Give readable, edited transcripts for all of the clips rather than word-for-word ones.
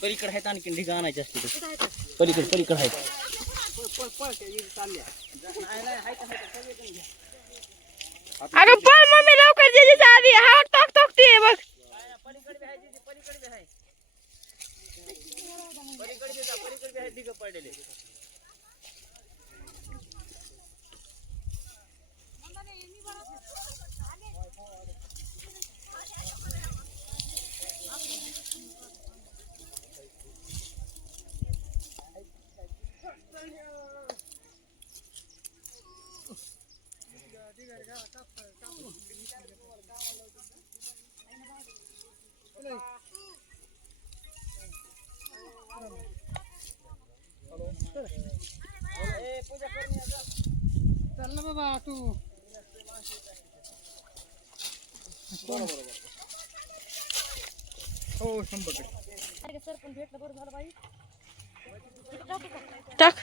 पलीकडे आहेत आणखी ढिगा आणायचे असते पलीकडे आहेत अगं पळ मम्मी लवकर जेजीच्या आधी हा टॉक टॉकती बघ पलीकडे आहे ढिगा पडलेले चल ना बाबा तू हो 100% टाक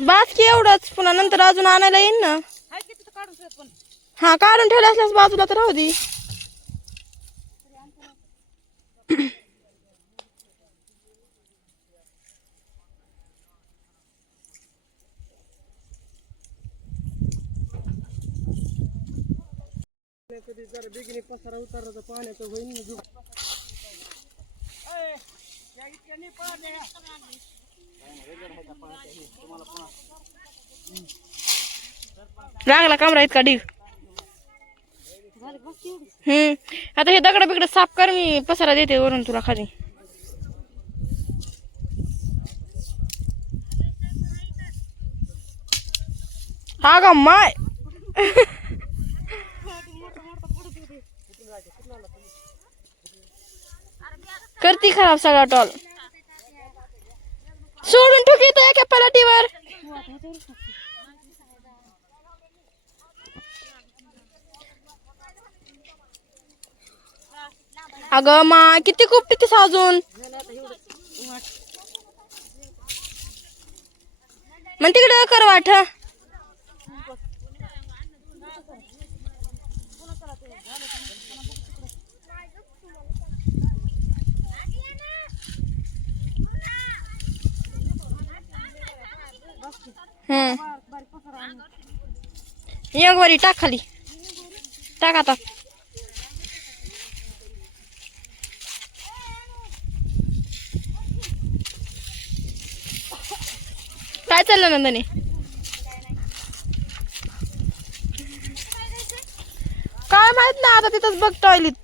बास की एवढंच पुन्हा नंतर अजून आणायला येईन ना हा काढून ठेवले असल्यास बाजूला तर राहू दे जरा बेगिनी पसारा उतारला तर पाण्याचं होईल ना जीव रांगला कमरा इतका ढीग आता हे दगड बिगड साफ कर मी पसारा देते वरून तुला खाली हा ग माय करती खराब सगळा टॉल सोडून ठुकी तो एका पलाटीवर अगं मा किती खूप तिथे साजून मग तिकडे कर वाट वरी टाक खाली टाक आता काय चाललं नंदने काय माहित ना आता तिथंच बघ टॉयलेट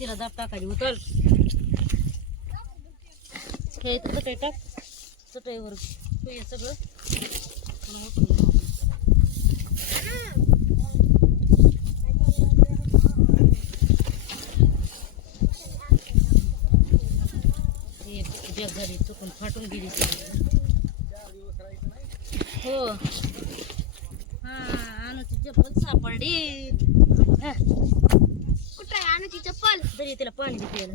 तिला दाब टाकायची उचल हे चटई टाक चटईवर हे सगळं जग झाली चुकून फाटून गेली हो हा अनुची चप्पल सापडली कुठे आहे अनुची चप्पल तरी तिला पाणी देते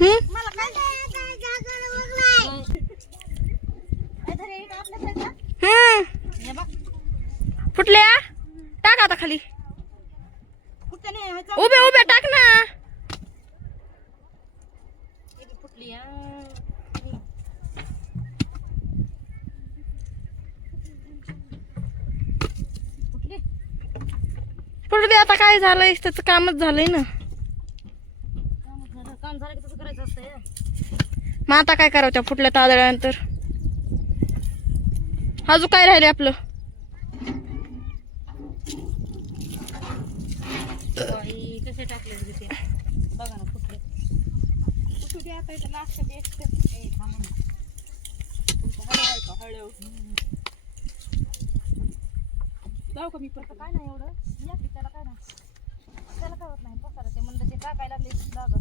मला फुटल्या टाक आता खाली उभे उभे टाक ना फुटली पडू दे आता काय झालंय त्याचं कामच झालंय ना काम झालं की तसं करायचं असतं मग आता काय करावं त्या फुटल्या तादळ्यानंतर अजून काय राहिले आपलं कसे टाकले बघा ना फुटले कुठे आता लास्ट हळू जाऊ का मी परत काय नाही एवढं या की त्याला काय नाही त्याला काय होत नाही पसारा ते म्हणलं ते टाकायला लागले दाबा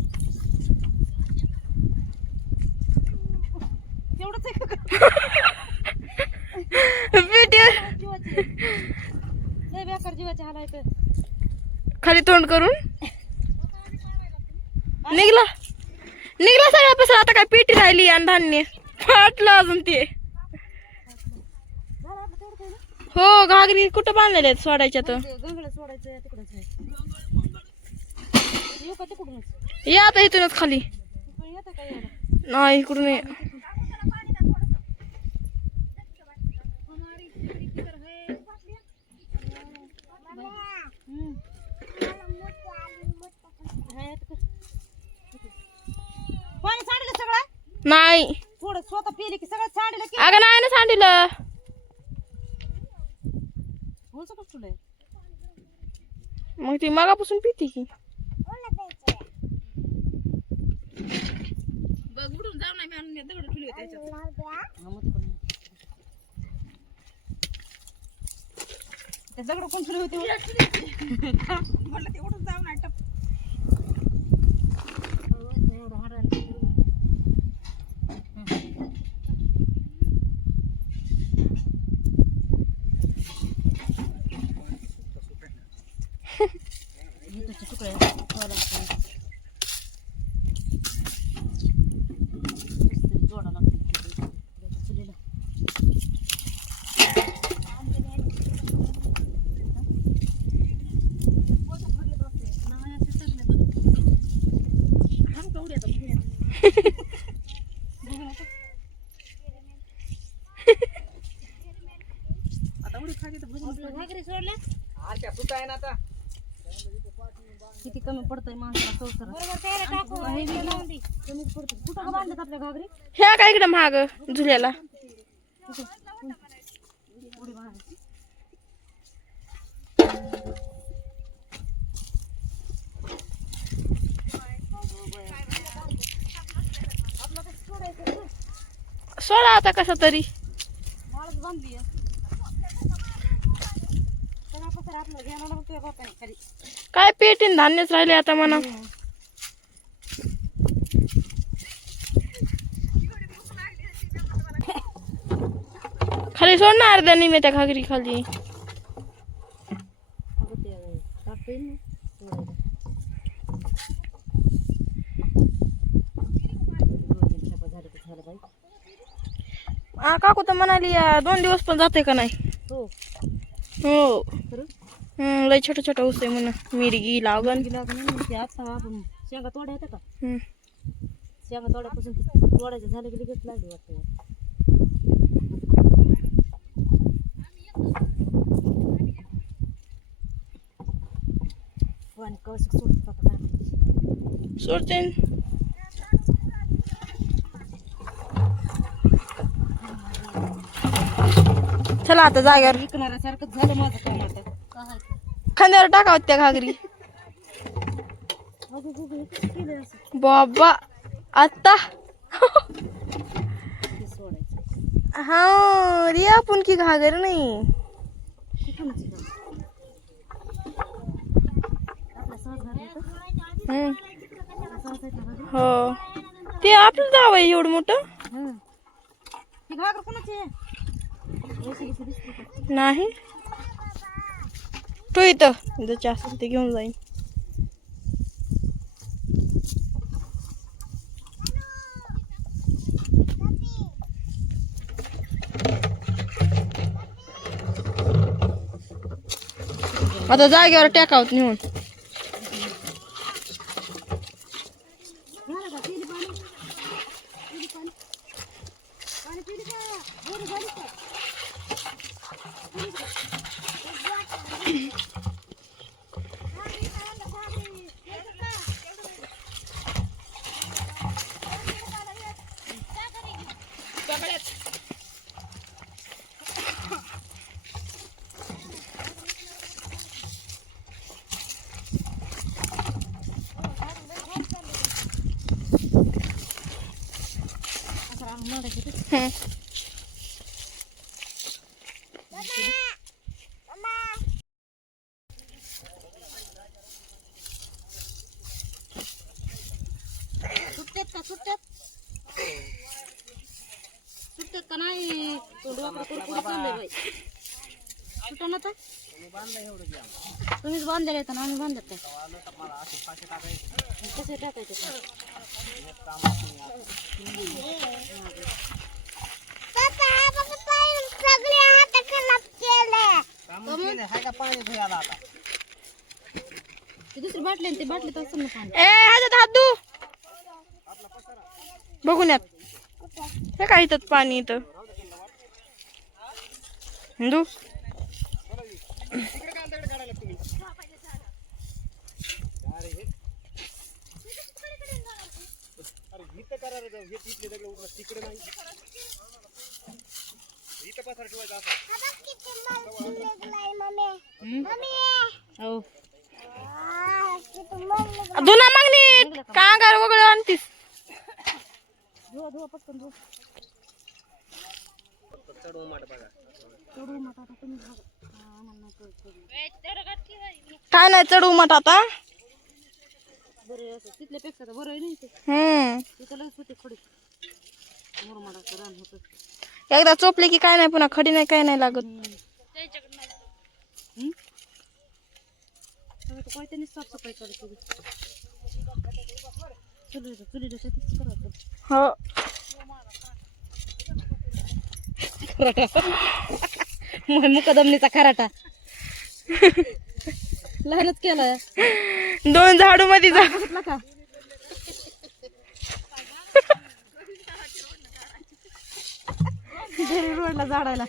तेवढंच आहे का जीवाचे लय बेकार जीवाचे हाल आहेत खाली तोंड करून निघला सगळा पसारा. आता काय पेटी राहिली आणि धान्य फाटलं अजून ते. हो घागरी कुठं बांधलेले आहेत सोडायच्या तर गंगळ सोडायचं तिकडच आहे येऊ का तिकडूनच या आता इथूनच खाली येतं का एवढं नाही इकडून ये. पाणी सांडलं सगळं नाही थोडं स्वतः पिले की सगळं सांडलं की अगं नाही ना सांडिलं होच कसं तुला मग ती मगापासून पिती की बघ उडून जाऊ नाही मी आणून दगड ठेवली होती त्याच्यात त्या दगड कोण ठेवली होती म्हटलं ते उडून जाऊ नाही टप जोडा लागतो चुलीला आता उडी खाली तर घागरी सोडल्या किती कमी पडतंय माणसाला संसारात कमी पडतं कुठं का बांधतात आपल्या घागरी ह्या काय इकडं महाग झुल्याला उडी बांधायची सोडा आता कसा तरी माळच बांधली सगळा पसारा आपला घ्यायला लागतोय बापाने खाली काय पेटीन धान्यच राहिले आता म्हणा खाली सोड ना अर्ध्या निम्या त्या घागरी खाली काकू तर म्हणाली 2 दिवस पण जाते का नाही हो हो लय छोटं छोटं ऊस आहे म्हणा मिरगी लागण आता आपण शेंगा तोड्या येतं का हम्म. शेंगा तोड्यापासून तोडायचं झालं की लगेच लागली वाटतं आणि कवशिक सोडतात आता काय माहिती सोडते चला आता जाग्यावर विकणाऱ्यासारखंच झालं माझं काम आता खांद्यावर टाकावं त्या घागरी केलं असं बाबा आता ते सोडायचं हा रे आपण की घागर नाही कुठूनच आपल्या सहज घालून हम्म. सहज आहेत ना घागरी हो ते आपलं जाव आहे एवढं मोठं ही घागर कोणाची आहे दिसते का नाही तू इथं ज्याची असेल ते घेऊन जाईन आता जागेवर टाकावत नेऊन हं. नाही तोंड वाकडं करून कुठं चाललंय बाई सुटा ना तर तुम्हीच बांधलेलं येतं ना आम्ही बांधत काय कसं टाकायचं ते दुसरी बाटली ते बाटलीत असं ना पाणी ए हातात हात धु बघून यात हे काय इथं पाणी इथं धु तिकडे नाही इथं पसार ठेवायचा असं हो धुना मग नीट का अंगार वगळं आणतीस धुवा धुवा पटकन धुवा चढवून माठ बघा चढू मग आता तुम्ही बघा आम्हाला नाही कळत काय नाही चढू मट आता बरं असं तिथल्यापेक्षा तर बरं आहे नाही ते तिथं लस होते खडी मुरमाडाचं रान होतं एकदा चोपले की काय नाही पुन्हा खडी नाही काय नाही लागत काय त्यांनी साफसफाई करायची चुलीला शेतीच करायचं हो मुकदमनीचा खराटा लहानच केलाय 2 झाडू मध्ये जा कुठला का घरी रोडला झाडायला